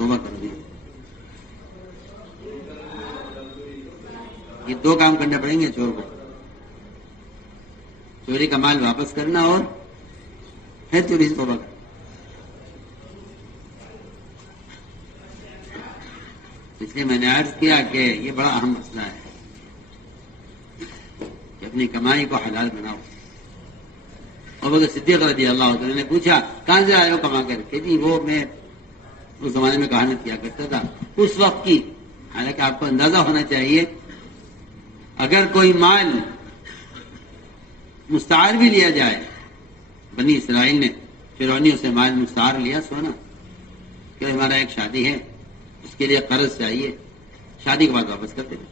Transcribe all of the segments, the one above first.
توبہ کر دی. یہ دو کام کرنے پڑیں گے چور کو، چوری کا مال واپس کرنا اور ہے چوری سے توبہ کرنا. اس لیے میں نے عرض کیا کہ یہ بڑا اہم مسئلہ ہے کہ اپنی کمائی کو حلال بناؤ. اور وہ صدیق رضی اللہ عنہ نے پوچھا کہاں سے آئے ہو کما کر کے؟ جی وہ میں اس زمانے میں کہانت کیا کرتا تھا اس وقت کی. حالانکہ آپ کو اندازہ ہونا چاہیے اگر کوئی مال مستعار بھی لیا جائے، بنی اسرائیل نے فرعونیوں سے مال مستعار لیا سونا کہ ہمارا ایک شادی ہے اس کے لیے قرض چاہیے، شادی کے بعد واپس کر دینا.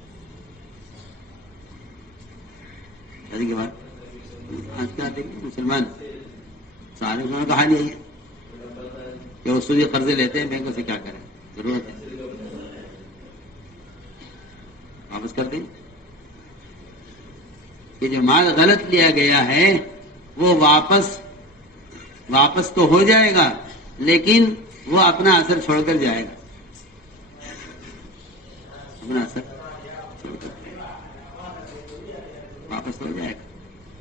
شادی کے بعد آج کیا دیکھیں مسلمان سارے مسلمانوں کا حال یہی ہے کہ وہ سودی قرضے لیتے ہیں بینکوں سے، کیا کریں، ضرورت ہے واپس کر دیں. کہ جو مال غلط لیا گیا ہے وہ واپس تو ہو جائے گا لیکن وہ اپنا اثر چھوڑ کر جائے گا، اپنا اثر چھوڑ کر جائے گا، واپس ہو جائے گا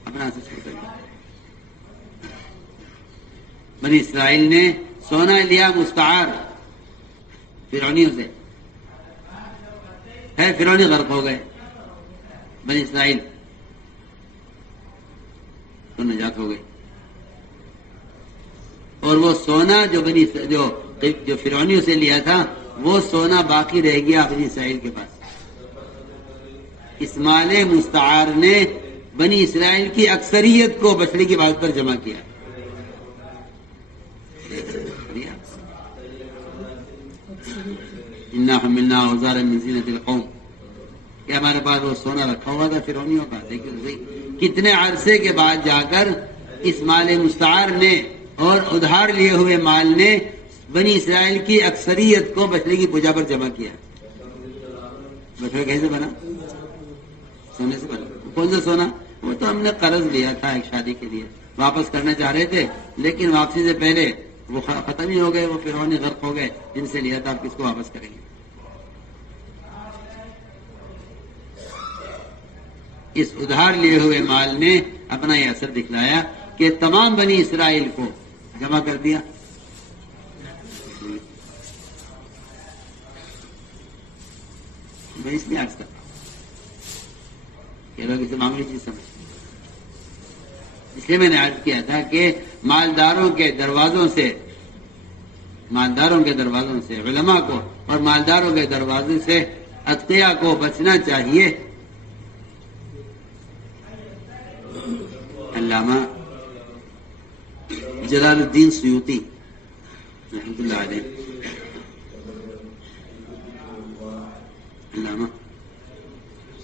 اپنا اثر چھوڑ کر جائے گا. بنی اسرائیل نے سونا لیا مستعار فرعونیوں سے، ہے فرعونی غرق ہو گئے، بنی اسرائیل تو نجات ہو گئی. اور وہ سونا جو فرعونیوں سے لیا تھا وہ سونا باقی رہ گیا بنی اسرائیل کے پاس. اس مال مستعار نے بنی اسرائیل کی اکثریت کو بچڑے کی بات پر جمع کیا. انا حملنا اوزارا من زینۃ القوم، کہ ہمارے پاس وہ سونا رکھا ہوا تھا فرعونیوں کا. دیکھیے کتنے عرصے کے بعد جا کر اس مال مستعار نے اور ادھار لیے ہوئے مال نے بنی اسرائیل کی اکثریت کو بچڑے کی پوجا پر جمع کیا. بچڑا کیسے بنا؟ سونے سے بنا. کون سا سونا؟ وہ تو ہم نے قرض لیا تھا ایک شادی کے لیے، واپس کرنا چاہ رہے تھے لیکن واپسی سے پہلے وہ ختم ہی ہو گئے، وہ فرعونی غرق ہو گئے جن سے لیا تھا. آپ کس کو واپس کریں گے؟ اس ادھار لیے ہوئے مال نے اپنا یہ اثر دکھلایا کہ تمام بنی اسرائیل کو جمع کر دیا. میں اس لیے عرض کرتا ہوں کہ لوگ اسے معمولی چیز سمجھتے ہیں. اس لیے میں نے عرض کیا تھا کہ مالداروں کے دروازوں سے علماء کو اور مالداروں کے دروازے سے اتقیاء کو بچنا چاہیے. علامہ جلال الدین سیوطی رحمۃ اللہ علیہ، علامہ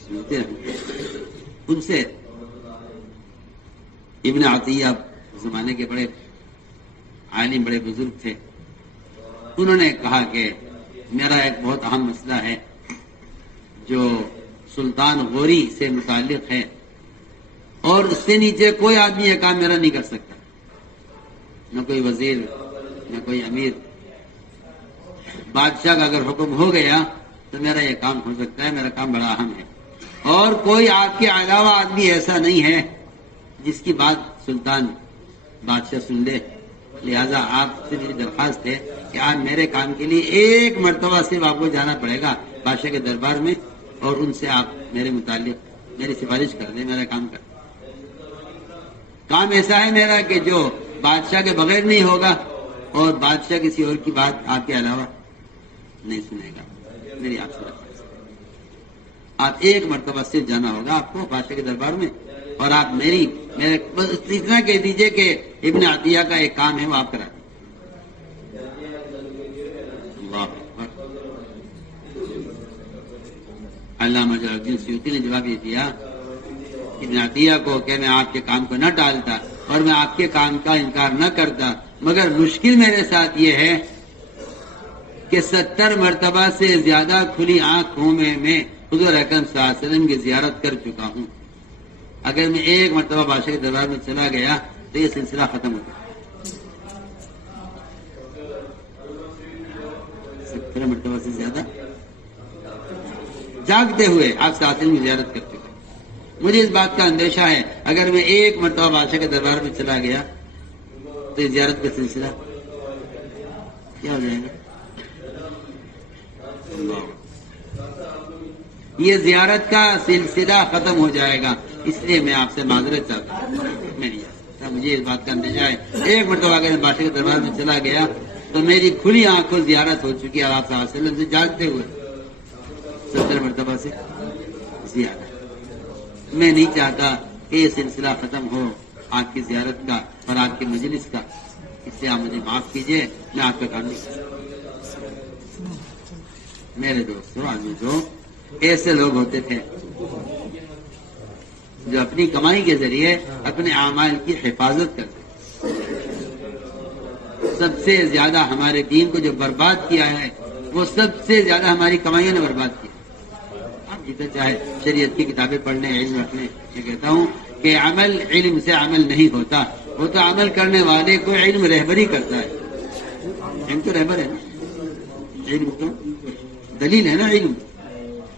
سیوطی ان سے ابن عطیہ زمانے کے بڑے عالم، بڑے بزرگ تھے. انہوں نے کہا کہ میرا ایک بہت اہم مسئلہ ہے جو سلطان غوری سے متعلق ہے اور اس سے نیچے کوئی آدمی یہ کام میرا نہیں کر سکتا، نہ کوئی وزیر نہ کوئی امیر. بادشاہ کا اگر حکم ہو گیا تو میرا یہ کام ہو سکتا ہے، میرا کام بڑا اہم ہے. اور کوئی آپ کے علاوہ آدمی ایسا نہیں ہے جس کی بات سلطان بادشاہ سن لے. لہذا آپ سے میری درخواست ہے کہ آپ میرے کام کے لیے ایک مرتبہ صرف آپ کو جانا پڑے گا بادشاہ کے دربار میں اور ان سے آپ میرے متعلق میری سفارش کر دیں، میرا کام کر دیں. کام ایسا ہے میرا کہ جو بادشاہ کے بغیر نہیں ہوگا اور بادشاہ کسی اور کی بات آپ کے علاوہ نہیں سنے گا. میری آپ سے درخواست ہے آپ ایک مرتبہ صرف جانا ہوگا آپ کو بادشاہ کے دربار میں اور آپ میرے بس اتنا کہہ دیجئے کہ ابن عطیہ کا ایک کام ہے وہ آپ کرا دیں. اللہ اکبر. علامہ جلال الدین سیوطی نے جواب یہ دیا ابن عطیہ کو کہ میں آپ کے کام کو نہ ٹالتا اور میں آپ کے کام کا انکار نہ کرتا، مگر مشکل میرے ساتھ یہ ہے کہ 70 مرتبہ سے زیادہ کھلی آنکھوں میں حضور اکرم صلی اللہ علیہ وسلم کی زیارت کر چکا ہوں. اگر میں ایک مرتبہ بادشاہ کے دربار میں چلا گیا تو یہ سلسلہ ختم ہو گیا. 17 مرتبہ سے زیادہ جاگتے ہوئے آپ ساتھ میں زیارت کرتے ہوئے. مجھے اس بات کا اندیشہ ہے اگر میں ایک مرتبہ بادشاہ کے دربار میں چلا گیا تو یہ زیارت کا سلسلہ کیا ہو جائے گا؟ یہ زیارت کا سلسلہ ختم ہو جائے گا. اس لیے میں آپ سے معذرت چاہتا ہوں. مجھے اس بات کا اندیشہ ہے ایک مرتبہ اگر بادشاہ کے دربار میں چلا گیا تو میری کھلی آنکھوں زیارت ہو چکی ہے آپ صلی اللہ علیہ وسلم سے جاگتے ہوئے 17 مرتبہ سے زیادہ. میں نہیں چاہتا کہ یہ سلسلہ ختم ہو آپ کی زیارت کا اور آپ کی مجلس کا. اس سے آپ مجھے معاف کیجئے، میں آپ کا کام نہیں کرتا. میرے دوستوں عزیزوں، ایسے لوگ ہوتے تھے جو اپنی کمائی کے ذریعے اپنے اعمال کی حفاظت کرتے. سب سے زیادہ ہمارے دین کو جو برباد کیا ہے وہ سب سے زیادہ ہماری کمائیوں نے برباد کیا. آپ جتنا چاہے شریعت کی کتابیں پڑھ لیں، علم رکھ لیں. میں کہتا ہوں کہ عمل علم سے عمل نہیں ہوتا، وہ تو عمل کرنے والے کو علم رہبری کرتا ہے. علم تو رہبر ہے نا، علم تو دلیل ہے نا.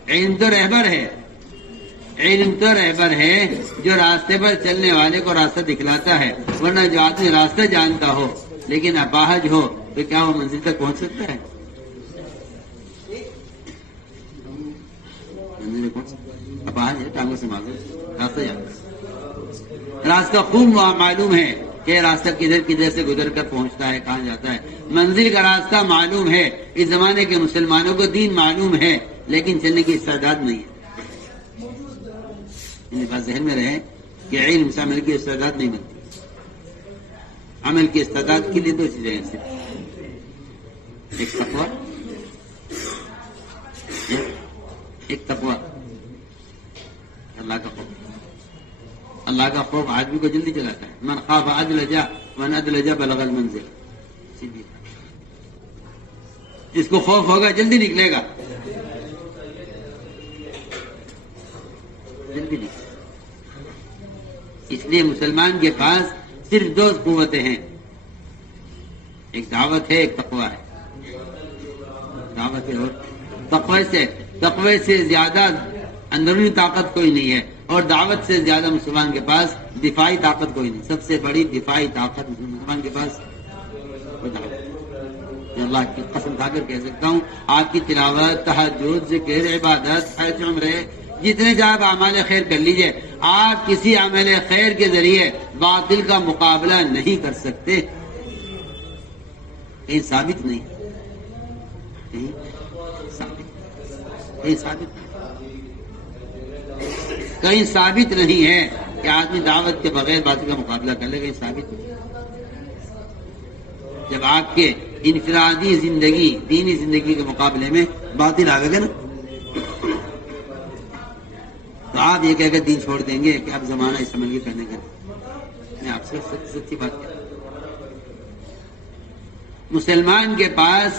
علم تو رہبر ہے. علم تو رہبر ہے جو راستے پر چلنے والے کو راستہ دکھلاتا ہے. ورنہ جو آدمی راستہ جانتا ہو لیکن اپاہج ہو تو کیا وہ منزل تک پہنچ سکتا ہے؟ اپاہج ہے، ٹانگوں سے معذور راستہ جانتا ہے. راستہ خوب معلوم ہے کہ راستہ کدھر سے گزر کر پہنچتا ہے، کہاں جاتا ہے. منزل کا راستہ معلوم ہے. اس زمانے کے مسلمانوں کو دین معلوم ہے لیکن چلنے کی استعداد نہیں ہے. ان بات ذہن میں رہے کہ علم سے عمل کی استعداد نہیں بنتی. عمل کی استعداد کے لیے دو چیزیں ہیں صرف، ایک تقویٰ، اللہ کا خوف. اللہ کا خوف آدمی کو جلدی چلاتا ہے. من خاف ادلج من ادلج بلغ المنزل. سیدھی جس کو خوف ہوگا جلدی نکلے گا، جلدی نکلے. اس لیے مسلمان کے پاس صرف دو قوتیں ہیں، ایک دعوت ہے، ایک تقویٰ ہے. دعوت ہے اور تقوی سے زیادہ اندرونی طاقت کوئی نہیں ہے، اور دعوت سے زیادہ مسلمان کے پاس دفاعی طاقت کوئی نہیں. سب سے بڑی دفاعی طاقت مسلمان کے پاس وہ دعوت. اللہ کی قسم کھا کر کہہ سکتا ہوں، آپ کی تلاوت، تہجد، ذکر، عبادت، حج، عمرے، جتنے جاب اعمال خیر کر لیجئے، آپ کسی عمل خیر کے ذریعے باطل کا مقابلہ نہیں کر سکتے. کہیں ثابت نہیں، کہیں ثابت نہیں ہے کہ آدمی دعوت کے بغیر باطل کا مقابلہ کر لے. کہیں ثابت نہیں. جب آپ کے انفرادی زندگی، دینی زندگی کے مقابلے میں باطل آئے گا نا، تو آپ یہ کہہ کر دین چھوڑ دیں گے کہ اب زمانہ اس عمل کی کرنے کا. میں آپ سے سچی بات کہتا ہوں، مسلمان کے پاس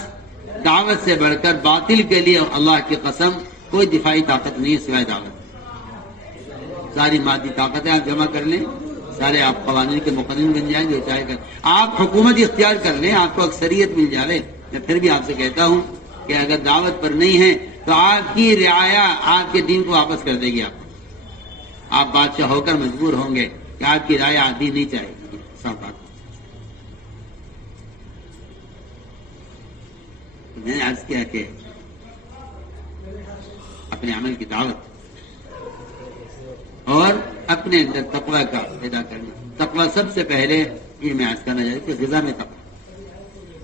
دعوت سے بڑھ کر باطل کے لیے اللہ کی قسم کوئی دفاعی طاقت نہیں ہے سوائے دعوت. ساری مادی طاقتیں آپ جمع کر لیں، سارے آپ قوانین کے مقرر بن جائیں جو چاہے کر. آپ حکومت اختیار کر لیں، آپ کو اکثریت مل جائے. میں پھر بھی آپ سے کہتا ہوں کہ اگر دعوت پر نہیں ہے تو آپ کی رعایا آپ کے دین کو واپس کر دے گی. آپ بادشاہ ہو کر مجبور ہوں گے کہ آپ کی رائے عادی نہیں چاہے گی. سب بات میں نے عرض کیا کہ اپنے عمل کی دعوت اور اپنے اندر تقوی کا پیدا کرنا. تقوی سب سے پہلے یہ میں عرض کرنا چاہتا ہوں کہ غذا میں تقوی.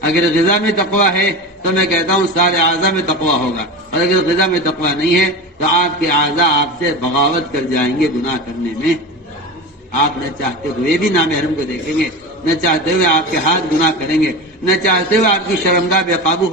اگر غذا میں تقوی ہے تو میں کہتا ہوں سارے اعضاء میں تقوی ہوگا، اور اگر غذا میں تقوی نہیں ہے تو آپ کے اعضاء آپ سے بغاوت کر جائیں گے گناہ کرنے میں. آپ نہ چاہتے ہوئے بھی نامحرم کو دیکھیں گے، نہ چاہتے ہوئے آپ کے ہاتھ گناہ کریں گے، نہ چاہتے ہوئے آپ کی شرمگاہ بے قابو